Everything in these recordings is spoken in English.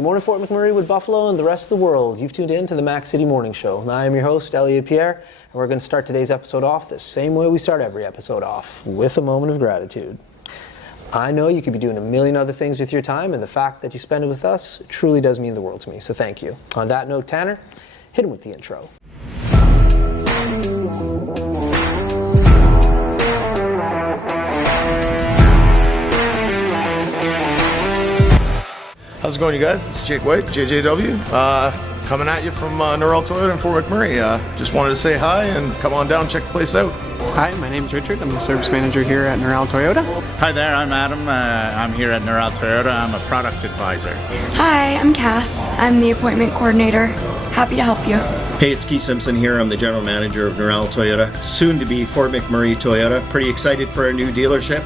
Good morning, Fort McMurray, Wood Buffalo, and the rest of the world. You've tuned in to the Mac City Morning Show. And I am your host, Elliot Pierre, and we're going to start today's episode off the same way we start every episode off, with a moment of gratitude. I know you could be doing a million other things with your time, and the fact that you spend it with us truly does mean the world to me, so thank you. On that note, Tanner, hit him with the intro. How's it going, you guys? It's Jake White, JJW, coming at you from Norrell Toyota in Fort McMurray. Just wanted to say hi and come on down, check the place out. Hi, my name's Richard. I'm the service manager here at Norrell Toyota. Hi there, I'm Adam. I'm here at Norrell Toyota. I'm a product advisor. Hi, I'm Cass. I'm the appointment coordinator. Happy to help you. Hey, it's Keith Simpson here. I'm the general manager of Norrell Toyota, soon to be Fort McMurray Toyota. Pretty excited for a new dealership.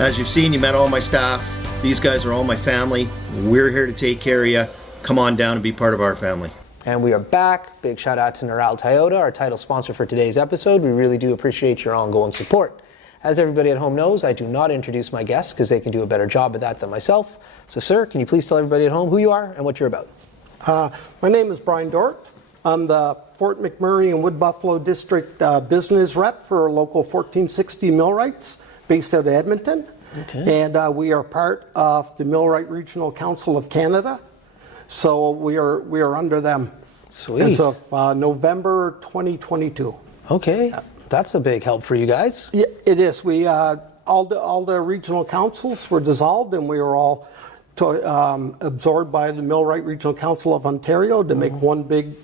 As you've seen, you met all my staff. These guys are all my family. We're here to take care of you. Come on down and be part of our family. And we are back. Big shout out to Norrell Toyota, our title sponsor for today's episode. We really do appreciate your ongoing support. As everybody at home knows, I do not introduce my guests because they can do a better job at that than myself. So, sir, can you please tell everybody at home who you are and what you're about? My name is Brian Dort. I'm the Fort McMurray and Wood Buffalo District business rep for local 1460 Millwrights based out of Edmonton. Okay. And we are part of the Millwright Regional Council of Canada. So we are under them. Sweet. As of November 2022. Okay, that's a big help for you guys. Yeah, it is. We all the regional councils were dissolved, and we were all absorbed by the Millwright Regional Council of Ontario to make one big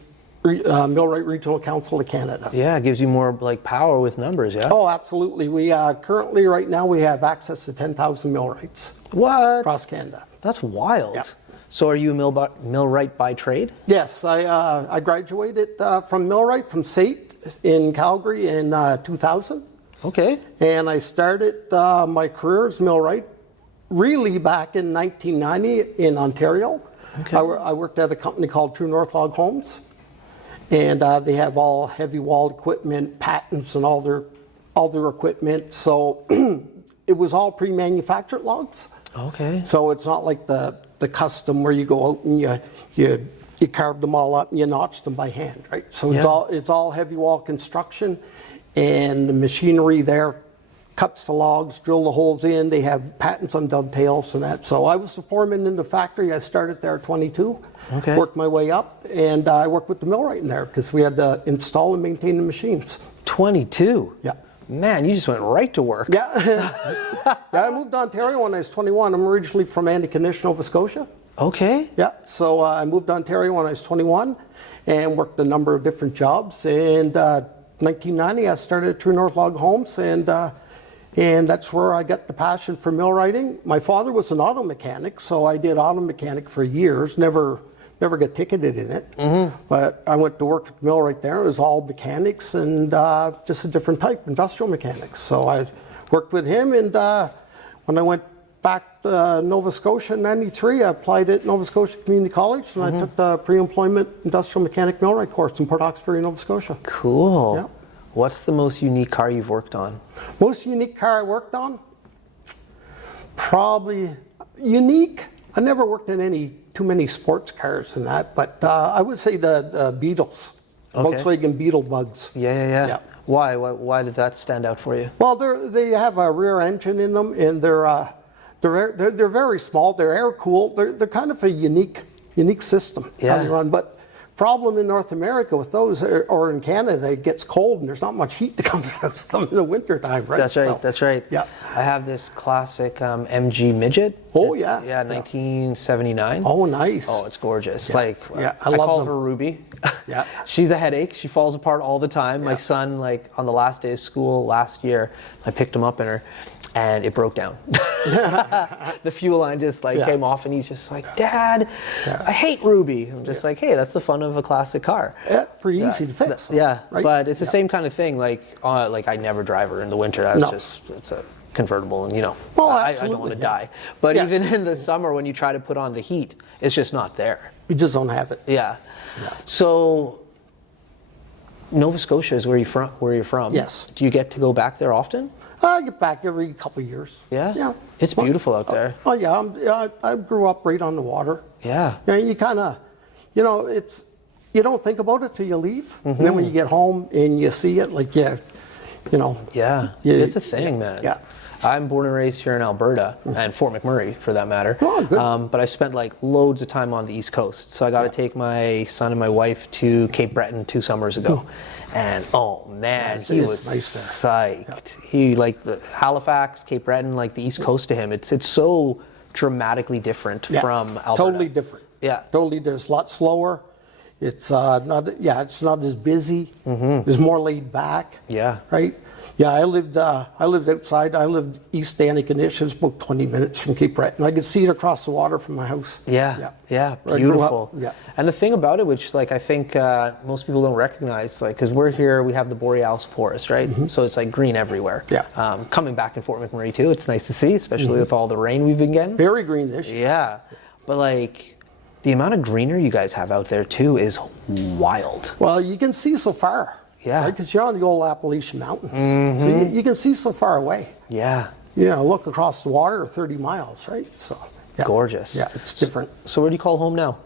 Millwright Regional Council of Canada. Yeah, it gives you more like power with numbers, yeah? Oh, absolutely. We currently, right now, we have access to 10,000 millwrights What? across Canada. That's wild. Yeah. So are you a millwright by trade? Yes, I graduated from Millwright from SAIT in Calgary in 2000. Okay. And I started my career as millwright really back in 1990 in Ontario. Okay. I worked at a company called True North Log Homes. And they have all heavy wall equipment, patents, and all their equipment. So it was all pre-manufactured logs. Okay. So it's not like the custom where you go out and you carve them all up and you notch them by hand, right? So it's all heavy wall construction, and the machinery there cuts the logs, drill the holes in. They have patents on dovetails and that. So I was the foreman in the factory. I started there at 22. Okay. Worked my way up, and I worked with the millwright in there because we had to install and maintain the machines. 22? Yeah. Man, you just went right to work. Yeah. I moved to Ontario when I was 21. I'm originally from Antigonish, Nova Scotia. Okay. Yeah, so I moved to Ontario when I was 21 and worked a number of different jobs. And 1990, I started at True North Log Homes, and that's where I got the passion for millwrighting. My father was an auto mechanic, so I did auto mechanic for years, never got ticketed in it. Mm-hmm. But I went to work at the millwright there. It was all mechanics and just a different type, industrial mechanics. So I worked with him, and when I went back to Nova Scotia in 93, I applied at Nova Scotia Community College, and I took the pre-employment industrial mechanic millwright course in Port Hawkesbury, Nova Scotia. Cool. Yeah. What's the most unique car you've worked on? Most unique car I worked on? Probably unique. I never worked in too many sports cars and that, but I would say the Beetles, Okay. Volkswagen Beetle Bugs. Yeah. Why did that stand out for you? Well, they have a rear engine in them, and they're very small. They're air cooled. They're kind of a unique system how they run. But problem in North America with those, or in Canada, it gets cold and there's not much heat that comes out of them in the winter time, right? That's right. Yeah. I have this classic MG Midget. Oh, yeah. Yeah, 1979. Oh, nice. Oh, it's gorgeous. Yeah. Like, Yeah, I I love call them. her Ruby. Yeah. She's a headache. She falls apart all the time. My Yeah. son, like, on the last day of school last year, I picked him up in her, and it broke down. The fuel line just came off, and he's just like, Dad, I hate Ruby. I'm just like, hey, that's the fun of a classic car. Yeah, pretty easy to fix. Yeah, right? but it's the same kind of thing. Like I never drive her in the winter. It's a convertible, and Well, I don't want to die. But even in the summer, when you try to put on the heat, it's just not there. We just don't have it. Yeah. So Nova Scotia is where you're from. Yes. Do you get to go back there often? I get back every couple of years. Yeah? Yeah. It's beautiful out there. Oh yeah, I grew up right on the water. Yeah. Yeah, you kind of, it's, you don't think about it till you leave. And then when you get home and you see it, like, Yeah, Yeah, it's a thing, man. yeah. I'm born and raised here in Alberta, and Fort McMurray for that matter. Oh, good. But I spent like loads of time on the East Coast. So I got to take my son and my wife to Cape Breton 2 summers ago. And oh man, Yeah, he it's was nice there. psyched. He like the Halifax, Cape Breton, like the East Coast to him. It's so dramatically different Yeah, from Alberta. totally different. Yeah. Totally, there's a lot slower. It's it's not as busy. It's more laid back. Yeah. Right. Yeah, I lived outside. I lived East Antigonish. It was about 20 minutes from Cape Breton. I could see it across the water from my house. Yeah, I grew up- beautiful. Yeah. And the thing about it, which like I think most people don't recognize, like, because we're here, we have the Borealis forest, right? So it's like green everywhere. Yeah. Coming back in Fort McMurray too, it's nice to see, especially with all the rain we've been getting. Very green this year. Yeah, but like the amount of greenery you guys have out there too is wild. Well, you can see so far. Yeah. Because you're on the old Appalachian Mountains. So you can see so far away. Yeah, Look across the water 30 miles, right? So, yeah. gorgeous. Yeah, it's different. So where do you call home now?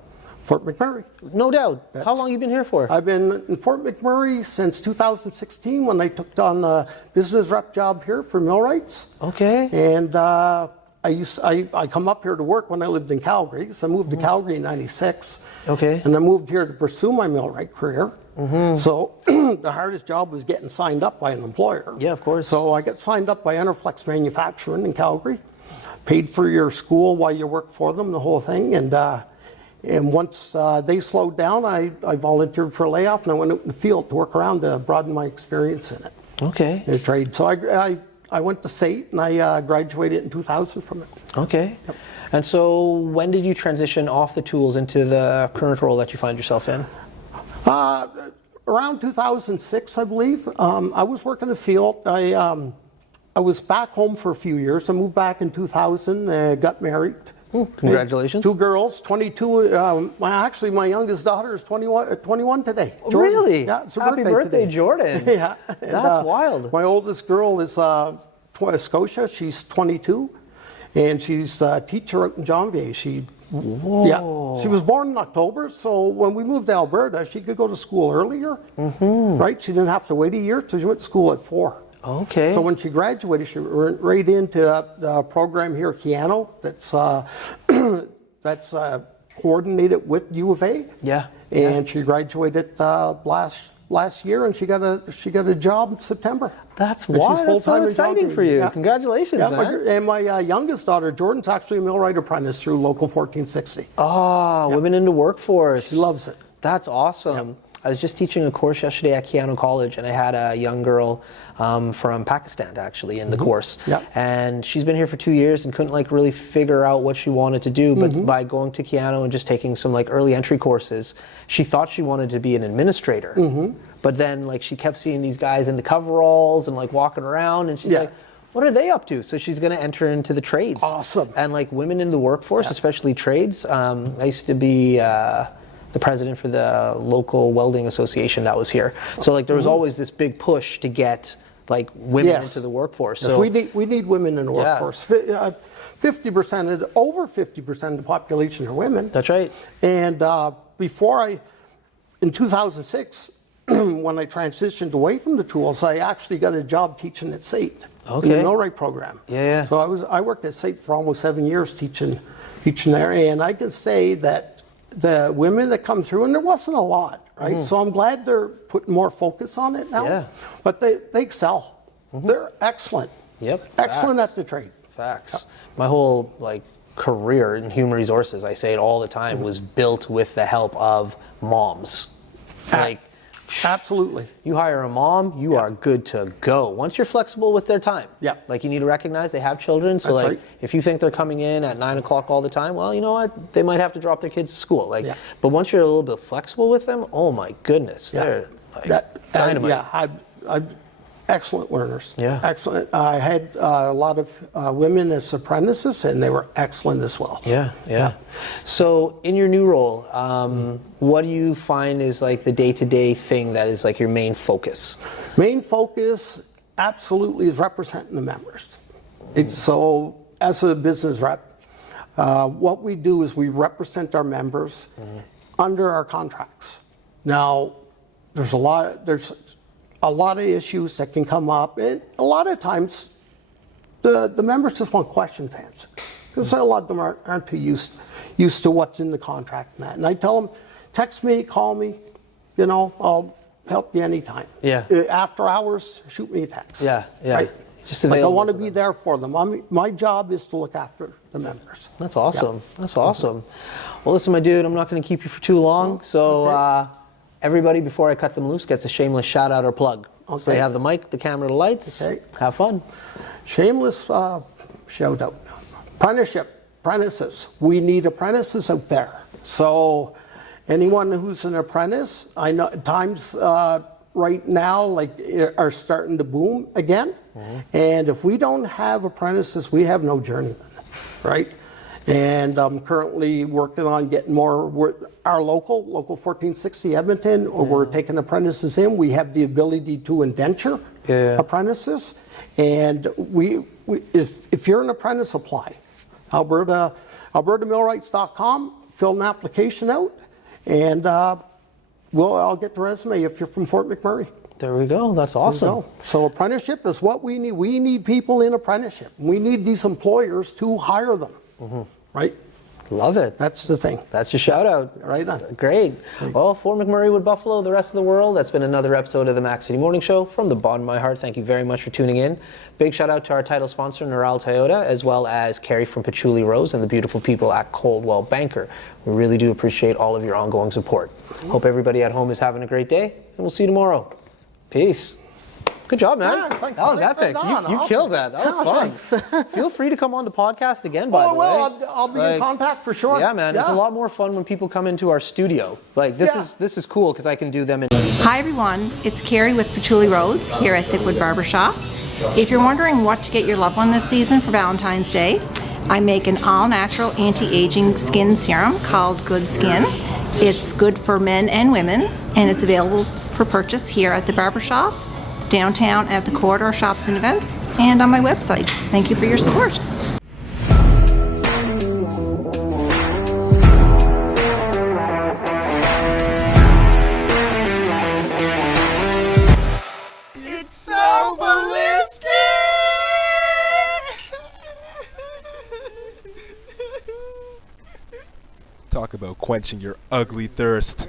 Fort McMurray. No doubt. How That's- long you been here for? I've been in Fort McMurray since 2016 when I took on a business rep job here for Millwrights. Okay. And I come up here to work when I lived in Calgary. So I moved to Calgary in '96. Okay. And I moved here to pursue my millwright career. So the hardest job was getting signed up by an employer. Yeah, of course. So I got signed up by Enerflex Manufacturing in Calgary, paid for your school while you worked for them, the whole thing. And once they slowed down, I volunteered for a layoff and I went out in the field to work around to broaden my experience in it, Okay. in the trade. So I went to SAIT and I graduated in 2000 from it. Okay. And so when did you transition off the tools into the current role that you find yourself in? Around 2006, I believe. I was working the field. I was back home for a few years. I moved back in 2000, got married. Congratulations. 2 girls, 22. Actually, my youngest daughter is 21 today. Jordan. Really? Yeah, it's her Happy birthday, today. Jordan. Yeah. And, That's wild. My oldest girl is Scotia. She's 22. And she's a teacher out in Janvier. Yeah, she was born in October, so when we moved to Alberta, she could go to school earlier, right? She didn't have to wait a year, so she went to school at 4. Okay. So when she graduated, she went right into the program here at Keano that's coordinated with U of A. Yeah. And she graduated last year, and she got a job in September. That's And she's wild. That's so full-time in exciting Calgary. for you. Yeah. Congratulations, Yeah, man. my youngest daughter, Jordan's actually a millwright apprentice through Local 1460. Oh, women in the workforce. She loves it. That's awesome. I was just teaching a course yesterday at Keano College, and I had a young girl from Pakistan actually in the course. Yeah. And she's been here for 2 years and couldn't like really figure out what she wanted to do. But by going to Keano and just taking some like early entry courses, she thought she wanted to be an administrator. But then like she kept seeing these guys in the coveralls and like walking around, and she's Yeah. like, what are they up to? So she's going to enter into the trades. Awesome. And like women in the workforce, especially trades. I used to be the president for the local welding association that was here. So like there was always this big push to get like women Yes. into the workforce. Yes, So we need women in the workforce. 50%, over 50% of the population are women. that's right. And in 2006, when I transitioned away from the tools, I actually got a job teaching at SAIT in Okay. the millwright program. Yeah. So I worked at SAIT for almost 7 years teaching there, and I can say that the women that come through, and there wasn't a lot, right? So I'm glad they're putting more focus on it now. Yeah. But they excel. They're excellent. Yep. Excellent Facts. at the trade. Facts. My whole like career in human resources, I say it all the time, was built with the help of moms. Like Absolutely. you hire a mom, you are good to go. Once you're flexible with their time. Yeah. Like you need to recognize they have children. So That's like right. if you think they're coming in at 9 o'clock all the time, well, you know what? They might have to drop their kids to school. Like, Yeah. but once you're a little bit flexible with them, oh my goodness, they're like dynamite. excellent learners. Yeah. Excellent. I had a lot of women as apprentices, and they were excellent as well. Yeah. So in your new role, what do you find is like the day-to-day thing that is like your main focus? Main focus absolutely is representing the members. So as a business rep, what we do is we represent our members under our contracts. Now, there's a lot of issues that can come up, and a lot of times the members just want questions answered, because a lot of them aren't too used to what's in the contract and that. And I tell them, text me, call me, I'll help you anytime. Yeah. After hours, shoot me a text. Yeah. Right? Just Like I available want to for be them. there for them. My job is to look after the members. That's awesome. That's awesome. Well, listen, my dude, I'm not going to keep you for too long. So everybody, before I cut them loose, gets a shameless shout out or plug. So they Okay. have the mic, the camera, the lights. Okay. Have fun. Shameless shout out. Apprentices. We need apprentices out there. So anyone who's an apprentice, I know times right now are starting to boom again. And if we don't have apprentices, we have no journeymen, right? And I'm currently working on getting more. Our local 1460 Edmonton, we're taking apprentices in. We have the ability to indenture apprentices. And if you're an apprentice, apply. AlbertaMillwrights.com, fill an application out, and I'll get the resume if you're from Fort McMurray. There we go. That's awesome. So apprenticeship is what we need. We need people in apprenticeship. We need these employers to hire them, right? Love it. That's the thing. That's your shout out. Right on. Great. Well, Fort McMurray, Wood Buffalo, the rest of the world, that's been another episode of the Mac City Morning Show. From the bottom of my heart, thank you very much for tuning in. Big shout out to our title sponsor, Neural Toyota, as well as Carrie from Patchouli Rose and the beautiful people at Coldwell Banker. We really do appreciate all of your ongoing support. Hope everybody at home is having a great day, and we'll see you tomorrow. Peace. Good job, man. Yeah, thanks. That was epic. Right on. You Awesome. killed that. That was Yeah, fun. thanks. Feel free to come on the podcast again, by the way. I'll be in contact for sure. Yeah, man. It's a lot more fun when people come into our studio. Like, this is cool because I can do them in... Hi everyone, it's Carrie with Patchouli Rose here at Thickwood Barbershop. If you're wondering what to get your loved one this season for Valentine's Day, I make an all-natural anti-aging skin serum called Good Skin. It's good for men and women, and it's available for purchase here at the barbershop, downtown at the Corridor Shops and Events, and on my website. Thank you for your support. Talk about quenching your ugly thirst.